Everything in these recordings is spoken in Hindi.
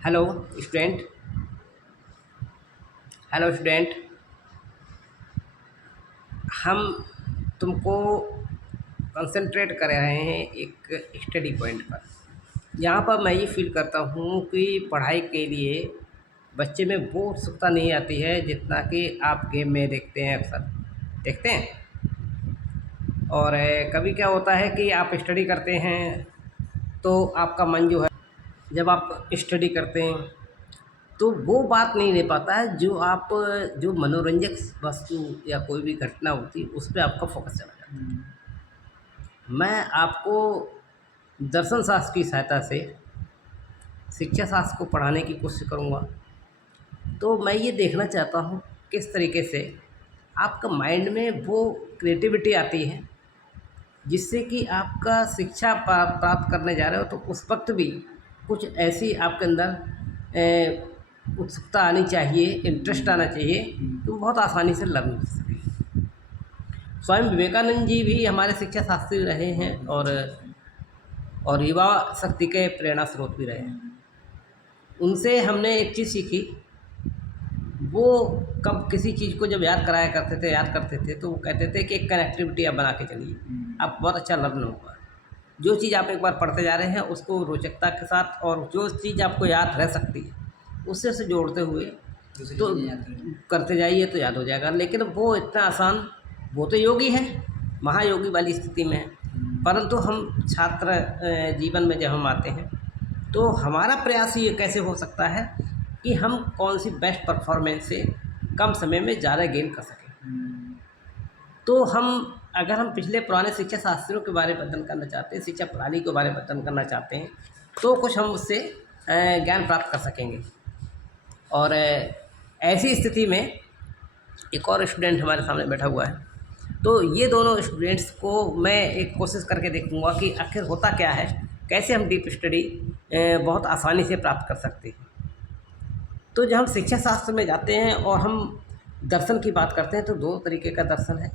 Hello student. Hello student. हम तुमको कंसंट्रेट कर रहे हैं एक स्टडी पॉइंट पर। यहाँ पर मैं ये फील करता हूँ कि पढ़ाई के लिए बच्चे में वो उत्सुकता नहीं आती है जितना कि आप गेम में देखते हैं, अक्सर देखते हैं। और कभी क्या होता है कि आप स्टडी करते हैं तो आपका मन जो है, जब आप स्टडी करते हैं तो वो बात नहीं ले पाता है जो आप, जो मनोरंजक वस्तु या कोई भी घटना होती है उस पे आपका फोकस चला जाता है। मैं आपको दर्शन शास्त्र की सहायता से शिक्षा शास्त्र को पढ़ाने की कोशिश करूँगा। तो मैं ये देखना चाहता हूँ किस तरीके से आपका माइंड में वो क्रिएटिविटी आती है जिससे कि आपका शिक्षा प्राप्त करने जा रहे हो तो उस वक्त भी कुछ ऐसी आपके अंदर उत्सुकता आनी चाहिए, इंटरेस्ट आना चाहिए, तो बहुत आसानी से लर्न कर सकें। स्वयं विवेकानंद जी भी हमारे शिक्षा शास्त्री रहे हैं और युवा शक्ति के प्रेरणा स्रोत भी रहे हैं। उनसे हमने एक चीज़ सीखी। वो कब किसी चीज़ को जब याद कराया करते थे, याद करते थे, तो वो कहते थे कि एक कनेक्टिविटी आप बना के चलिए, आप बहुत अच्छा लर्न होगा। जो चीज़ आप एक बार पढ़ते जा रहे हैं उसको रोचकता के साथ, और जो चीज़ आपको याद रह सकती है उससे से जोड़ते हुए तो करते जाइए तो याद हो जाएगा। लेकिन वो इतना आसान, वो तो योगी है, महायोगी वाली स्थिति में है। परंतु हम छात्र जीवन में जब हम आते हैं तो हमारा प्रयास ये कैसे हो सकता है कि हम कौन सी बेस्ट परफॉर्मेंस से कम समय में ज़्यादा गेन कर सकें। तो अगर हम पिछले पुराने शिक्षा शास्त्रियों के बारे में अध्ययन करना चाहते हैं, शिक्षा प्रणाली के बारे में अध्ययन करना चाहते हैं, तो कुछ हम उससे ज्ञान प्राप्त कर सकेंगे। और ऐसी स्थिति में एक और स्टूडेंट हमारे सामने बैठा हुआ है, तो ये दोनों स्टूडेंट्स को मैं एक कोशिश करके देखूंगा कि आखिर होता क्या है, कैसे हम डीप स्टडी बहुत आसानी से प्राप्त कर सकते हैं। तो जब हम शिक्षा शास्त्र में जाते हैं और हम दर्शन की बात करते हैं तो दो तरीके का दर्शन है।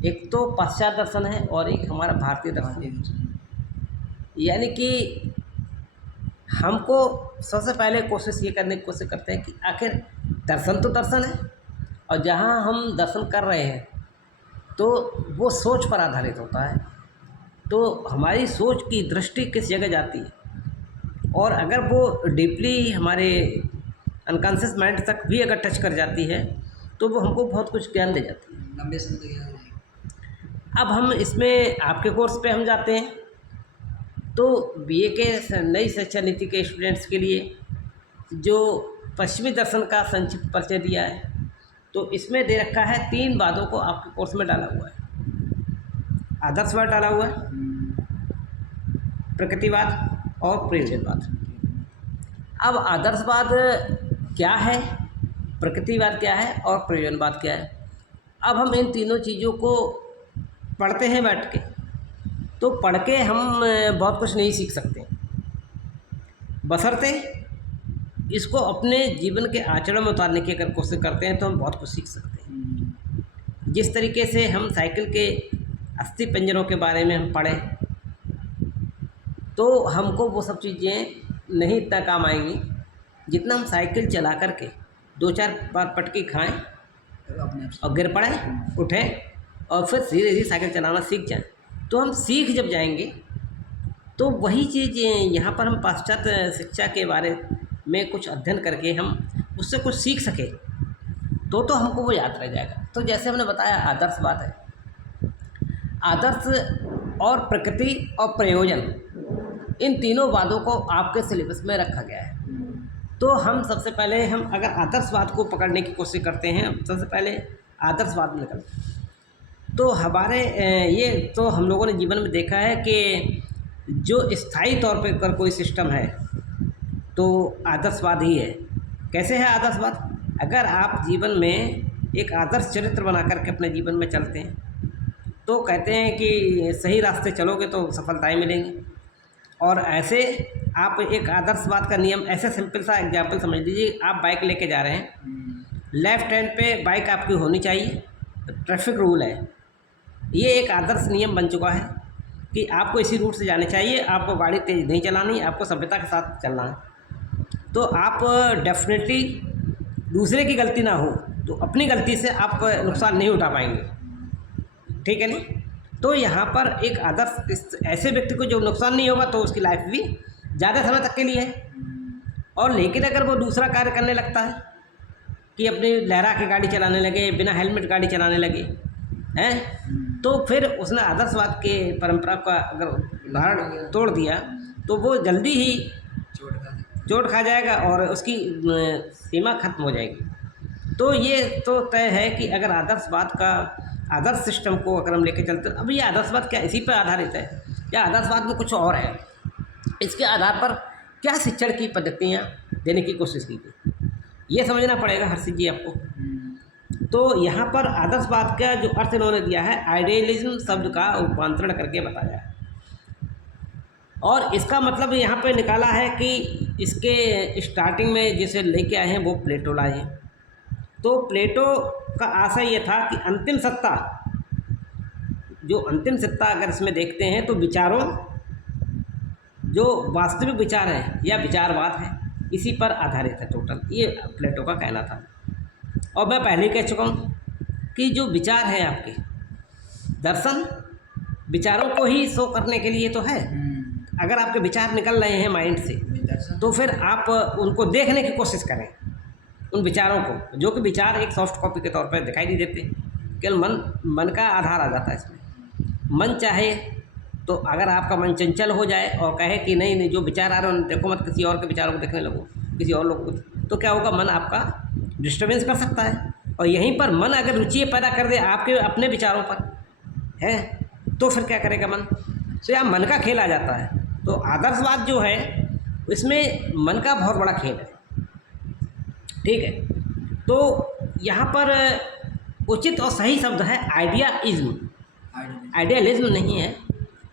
एक तो पाश्चात्य दर्शन है और एक हमारा भारतीय दर्शन है। यानी कि हमको सबसे पहले कोशिश ये करने की कोशिश करते हैं कि आखिर दर्शन तो दर्शन है, और जहाँ हम दर्शन कर रहे हैं तो वो सोच पर आधारित होता है। तो हमारी सोच की दृष्टि किस जगह जाती है, और अगर वो डीपली हमारे अनकॉन्शियस माइंड तक भी अगर टच कर जाती है तो वो हमको बहुत कुछ ज्ञान दे जाती है। लंबे समय तक याद रहेगा। अब हम इसमें आपके कोर्स पे हम जाते हैं तो बीए के नई शिक्षा नीति के स्टूडेंट्स के लिए जो पश्चिमी दर्शन का संक्षिप्त परिचय दिया है, तो इसमें दे रखा है 3 वादों को आपके कोर्स में डाला हुआ है। आदर्शवाद डाला हुआ है, प्रकृतिवाद और प्रयोजनवाद। अब आदर्शवाद क्या है, प्रकृतिवाद क्या है और प्रयोजनवाद क्या है, अब हम इन तीनों चीज़ों को पढ़ते हैं बैठ के, तो पढ़ के हम बहुत कुछ नहीं सीख सकते, बशर्ते इसको अपने जीवन के आचरण में उतारने की अगर कोशिश करते हैं तो हम बहुत कुछ सीख सकते हैं। जिस तरीके से हम साइकिल के अस्थि पंजरों के बारे में हम पढ़ें तो हमको वो सब चीज़ें नहीं इतना काम आएंगी जितना हम साइकिल चला करके 2-4 बार पटकी खाएं और गिर पड़ें, उठें और फिर धीरे धीरे साइकिल चलाना सीख जाएं। तो हम सीख जब जाएंगे तो वही चीज़ यहाँ पर हम पाश्चात्य शिक्षा के बारे में कुछ अध्ययन करके हम उससे कुछ सीख सके तो हमको वो याद रह जाएगा। तो जैसे हमने बताया आदर्शवाद है, आदर्श और प्रकृति और प्रयोजन, इन तीनों वादों को आपके सिलेबस में रखा गया है। तो हम सबसे पहले हम अगर आदर्शवाद को पकड़ने की कोशिश करते हैं, सबसे पहले आदर्शवाद में निकलते हैं तो हमारे ये तो हम लोगों ने जीवन में देखा है कि जो स्थायी तौर पे अगर कोई सिस्टम है तो आदर्शवाद ही है। कैसे है आदर्शवाद? अगर आप जीवन में एक आदर्श चरित्र बना करके अपने जीवन में चलते हैं तो कहते हैं कि सही रास्ते चलोगे तो सफलताएं मिलेंगी। और ऐसे आप एक आदर्शवाद का नियम, ऐसे सिंपल सा एग्जाम्पल समझ लीजिए, आप बाइक लेके जा रहे हैं, लेफ्ट हैंड पे बाइक आपकी होनी चाहिए, ट्रैफिक रूल है। ये एक आदर्श नियम बन चुका है कि आपको इसी रूट से जाने चाहिए, आपको गाड़ी तेज़ नहीं चलानी, आपको सभ्यता के साथ चलना है। तो आप डेफिनेटली दूसरे की गलती ना हो तो अपनी गलती से आप नुकसान नहीं उठा पाएंगे, ठीक है नहीं। तो यहाँ पर एक आदर्श इस ऐसे व्यक्ति को जो नुकसान नहीं होगा तो उसकी लाइफ भी ज़्यादा समय तक के लिए है। और लेकिन अगर वो दूसरा कार्य करने लगता है कि अपनी लहरा के गाड़ी चलाने लगे, बिना हेलमेट गाड़ी चलाने लगे हैं, तो फिर उसने आदर्शवाद के परंपरा का अगर उदाहरण तोड़ दिया तो वो जल्दी ही चोट खा जाएगा और उसकी सीमा खत्म हो जाएगी। तो ये तो तय है कि अगर आदर्शवाद का आदर्श सिस्टम को अगर हम लेके चलते, अब ये आदर्शवाद क्या इसी पर आधारित है या आदर्शवाद में कुछ और है, इसके आधार पर क्या शिक्षण की पद्धतियाँ देने की कोशिश की गई, ये समझना पड़ेगा हर्षित जी आपको। तो यहाँ पर आदर्शवाद का जो अर्थ इन्होंने दिया है, आइडियलिज्म शब्द का रूपांतरण करके बताया है। और इसका मतलब यहाँ पे निकाला है कि इसके स्टार्टिंग में जिसे लेके आए हैं वो प्लेटो लाए हैं। तो प्लेटो का आशय ये था कि अंतिम सत्ता, जो अंतिम सत्ता अगर इसमें देखते हैं तो विचारों, जो वास्तविक विचार है या विचारवाद है, इसी पर आधारित है टोटल, ये प्लेटो का कहना था। और मैं पहले ही कह चुका हूँ कि जो विचार है आपके, दर्शन विचारों को ही शो करने के लिए तो है। अगर आपके विचार निकल रहे हैं माइंड से तो फिर आप उनको देखने की कोशिश करें, उन विचारों को, जो कि विचार एक सॉफ्ट कॉपी के तौर पर दिखाई नहीं देते, केवल मन का आधार आ जाता है इसमें। मन चाहे तो अगर आपका मन चंचल हो जाए और कहे कि नहीं नहीं जो विचार आ रहे हैं देखो मत, किसी और के विचारों को देखने लगो, किसी और लोग को, तो क्या होगा, मन आपका डिस्टर्बेंस कर सकता है। और यहीं पर मन अगर रुचि पैदा कर दे आपके अपने विचारों पर है तो फिर क्या करेगा मन, तो यहाँ मन का खेल आ जाता है। तो आदर्शवाद जो है इसमें मन का बहुत बड़ा खेल है, ठीक है। तो यहाँ पर उचित और सही शब्द है आइडियाइज्म, आइडियलिज्म नहीं है।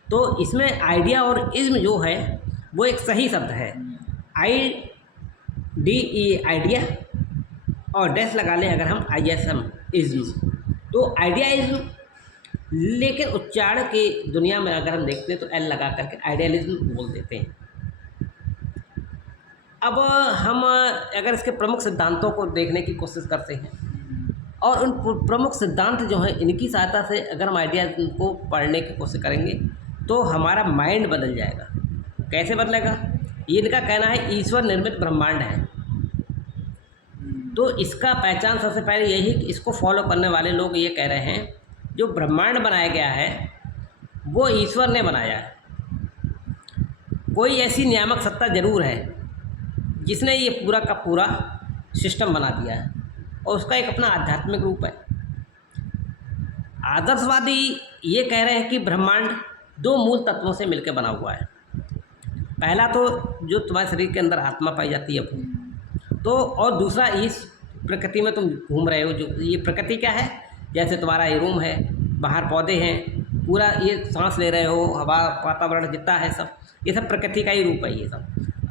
तो इसमें आइडिया और इज्म जो है वो एक सही शब्द है, IDE आइडिया और डैश लगा लें अगर हम ISM इज्म, तो आइडियाइज्म। लेकिन उच्चारण की दुनिया में अगर हम देखते हैं तो L लगा करके आइडियलिज्म बोल देते हैं। अब हम अगर इसके प्रमुख सिद्धांतों को देखने की कोशिश करते हैं और उन प्रमुख सिद्धांत जो हैं इनकी सहायता से अगर हम आइडियाज़ को पढ़ने की कोशिश करेंगे तो हमारा माइंड बदल जाएगा। कैसे बदलेगा, ये इनका कहना है ईश्वर निर्मित ब्रह्मांड है। तो इसका पहचान सबसे पहले यही कि इसको फॉलो करने वाले लोग ये कह रहे हैं जो ब्रह्मांड बनाया गया है वो ईश्वर ने बनाया है। कोई ऐसी नियामक सत्ता ज़रूर है जिसने ये पूरा का पूरा सिस्टम बना दिया है और उसका एक अपना आध्यात्मिक रूप है। आदर्शवादी ये कह रहे हैं कि ब्रह्मांड दो मूल तत्वों से मिलकर बना हुआ है। पहला तो जो तुम्हारे शरीर के अंदर आत्मा पाई जाती है तो, और दूसरा इस प्रकृति में तुम घूम रहे हो, जो ये प्रकृति क्या है, जैसे तुम्हारा ये रूम है, बाहर पौधे हैं, पूरा ये सांस ले रहे हो, हवा वातावरण जितना है सब, ये सब प्रकृति का ही रूप है। ये सब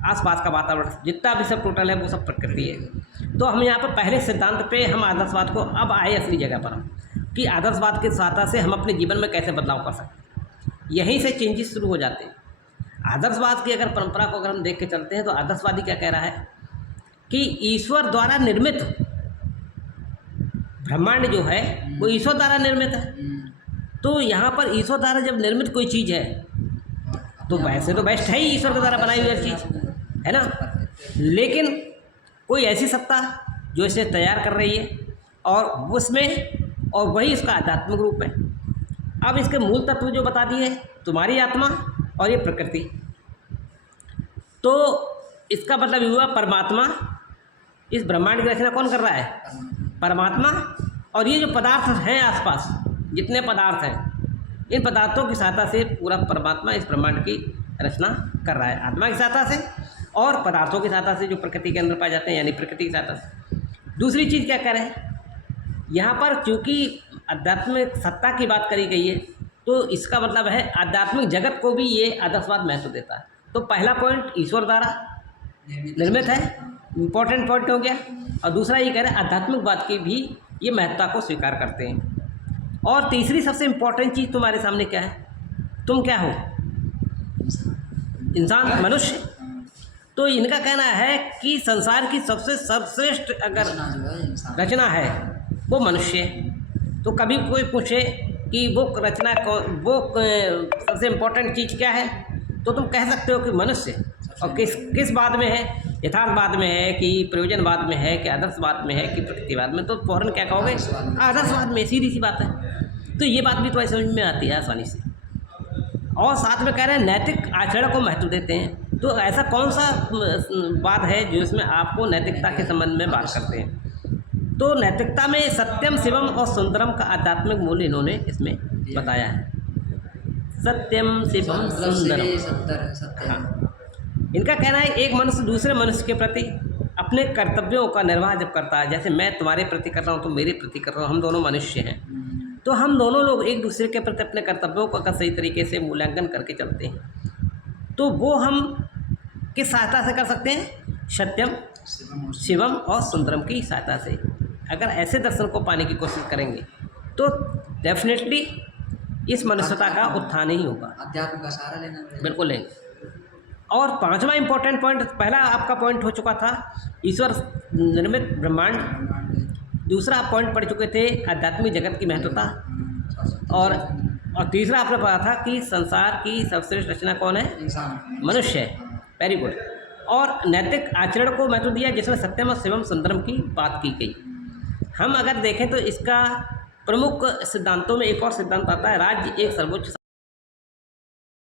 आसपास का वातावरण जितना भी सब टोटल है वो सब प्रकृति है। तो हम यहाँ पर पहले सिद्धांत पे हम आदर्शवाद को अब आए असली जगह पर हम कि आदर्शवाद की सहायता से हम अपने जीवन में कैसे बदलाव कर सकते हैं, यहीं से चेंजेस शुरू हो जाते हैं। आदर्शवाद की अगर परंपरा को अगर हम देख के चलते हैं तो आदर्शवादी क्या कह रहा है कि ईश्वर द्वारा निर्मित ब्रह्मांड जो है वो ईश्वर द्वारा निर्मित है। तो यहाँ पर ईश्वर द्वारा जब निर्मित कोई चीज़ है तो वैसे तो बेस्ट है ही, ईश्वर के द्वारा बनाई हुई चीज़ है ना, लेकिन कोई ऐसी सत्ता जो इसे तैयार कर रही है और उसमें, और वही इसका आध्यात्मिक रूप है। अब इसके मूल तत्व जो बता दिए, तुम्हारी आत्मा और ये प्रकृति, तो इसका मतलब ये हुआ परमात्मा, इस ब्रह्मांड की रचना कौन कर रहा है, परमात्मा। और ये जो पदार्थ हैं आसपास जितने पदार्थ हैं, इन पदार्थों की सहायता से पूरा परमात्मा इस ब्रह्मांड की रचना कर रहा है, आत्मा की सहायता से और पदार्थों की सहायता से जो प्रकृति के अंदर पाए जाते हैं, यानी प्रकृति की सहायता से। दूसरी चीज़ क्या कह रहे हैं यहाँ पर, चूँकि आध्यात्मिक सत्ता की बात करी गई है तो इसका मतलब है आध्यात्मिक जगत को भी ये आदर्शवाद महत्व देता है। तो पहला पॉइंट ईश्वर द्वारा निर्मित है, इम्पोर्टेंट पॉइंट हो गया। और दूसरा ये कह रहे हैं आध्यात्मिकवाद की भी ये महत्ता को स्वीकार करते हैं। और तीसरी सबसे इम्पोर्टेंट चीज़ तुम्हारे सामने क्या है, तुम क्या हो, इंसान, मनुष्य। तो इनका कहना है कि संसार की सबसे सर्वश्रेष्ठ अगर रचना जो है इंसान। रचना है वो मनुष्य है। तो कभी कोई पूछे कि वो रचना सबसे इम्पोर्टेंट चीज़ क्या है, तो तुम कह सकते हो कि मनुष्य। और किस बात में है, यथार्थवाद में है कि प्रयोजनवाद में है कि आदर्शवाद में है कि प्रकृतिवाद में, तो फौरन क्या कहोगे, आदर्शवाद में। सीधी सी बात है। तो ये बात भी तो समझ में आती है आसानी से। और साथ में कह रहे हैं नैतिक आचरण को महत्व देते हैं। तो ऐसा कौन सा बात है जो इसमें आपको नैतिकता के संबंध में बात करते हैं? तो नैतिकता में सत्यम शिवम और सुंदरम का आध्यात्मिक मूल्य इन्होंने इसमें बताया है। सत्यम शिवम सुंदरम। सत्य। हाँ, इनका कहना है एक मनुष्य दूसरे मनुष्य के प्रति अपने कर्तव्यों का निर्वाह जब करता है, जैसे मैं तुम्हारे प्रति कर रहा हूँ, तुम मेरे प्रति कर रहे हो, हम दोनों मनुष्य हैं, तो हम दोनों लोग एक दूसरे के प्रति अपने कर्तव्यों का सही तरीके से मूल्यांकन करके चलते हैं। तो वो हम किस सहायता से कर सकते हैं? सत्यम शिवम और सुंदरम की सहायता से। अगर ऐसे दर्शन को पाने की कोशिश करेंगे तो डेफिनेटली इस मनुष्यता का उत्थान ही होगा। अध्यात्म का सहारा लेना पड़ेगा। बिल्कुल लेंगे। और पांचवा इंपॉर्टेंट पॉइंट, पहला आपका पॉइंट हो चुका था ईश्वर निर्मित ब्रह्मांड, दूसरा आप पॉइंट पढ़ चुके थे आध्यात्मिक जगत की महत्वता, और तीसरा आपने पढ़ा था कि संसार की सर्वश्रेष्ठ रचना कौन है? इंसान, मनुष्य है। Very good. और नैतिक आचरण को महत्व दिया जिसमें सत्यम और शिवम सुंदरम की बात की गई। हम अगर देखें तो इसका प्रमुख सिद्धांतों में एक और सिद्धांत आता है, राज्य एक सर्वोच्च